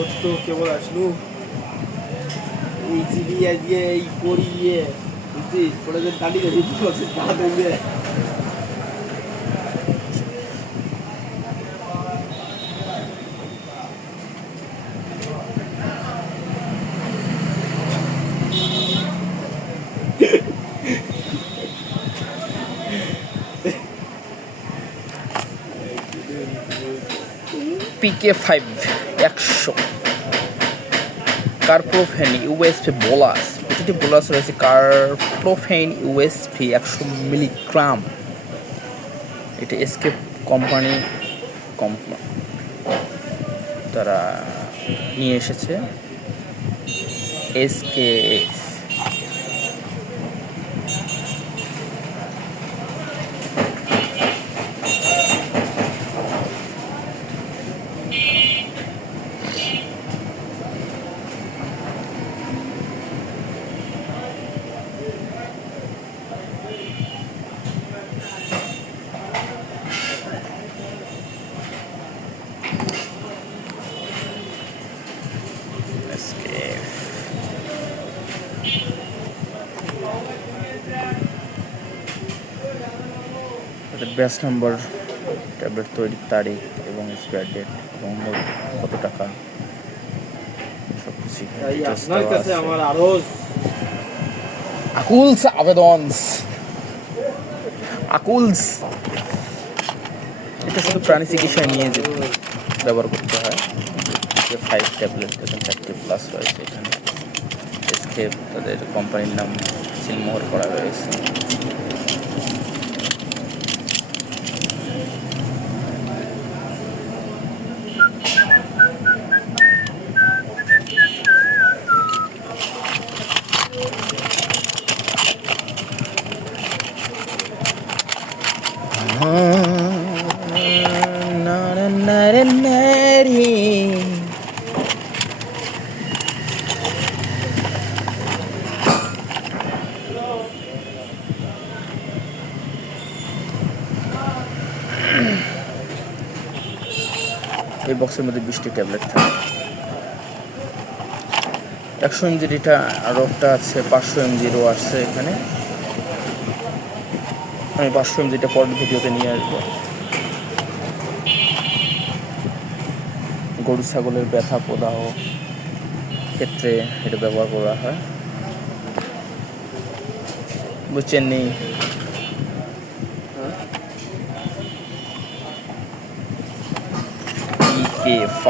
ছোট্ট কেবল আসলু এই চিড়ি আজকে এই করিয়ে বুঝছিস পরে যে দাঁড়িয়ে যাচ্ছি গা দেবে PK5 100 কার্প্রোফেন ইউএসপি বোলাস, প্রতিটি বোলাস রয়েছে কার্প্রোফেন ইউএসপি 100 মিলিগ্রাম। এটা এসকেপ কোম্পানি তারা নিয়ে এসেছে। এসকেএফ ব্যাচ নাম্বার, ট্যাবলেট তৈরির তারিখ এবং এক্সপায়ার ডেট এবং কত টাকা সবকিছু আপনার কাছে আমার আরজ আকুলস আবেদন আকুলস। এটা শুধু প্রাণী চিকিৎসায় নিয়ে যেতে ব্যবহার করতে হয়। 5 ট্যাবলেট দেখুন 4টি প্লাস রয়েছে এখানে। এসকেপ তাদের কোম্পানির নাম সিলমোহর করা রয়েছে। এই বক্সের মধ্যে 20টি ট্যাবলেট থাকে। 100 mg আরও একটা আছে, 500 mg আসছে এখানে। আমি 500 mg পরের ভিডিওতে নিয়ে আসবো। গরু ছাগলের ব্যথা প্রদাহ ক্ষেত্রে এটা ব্যবহার করা হয়, বুঝছেন নি? PK5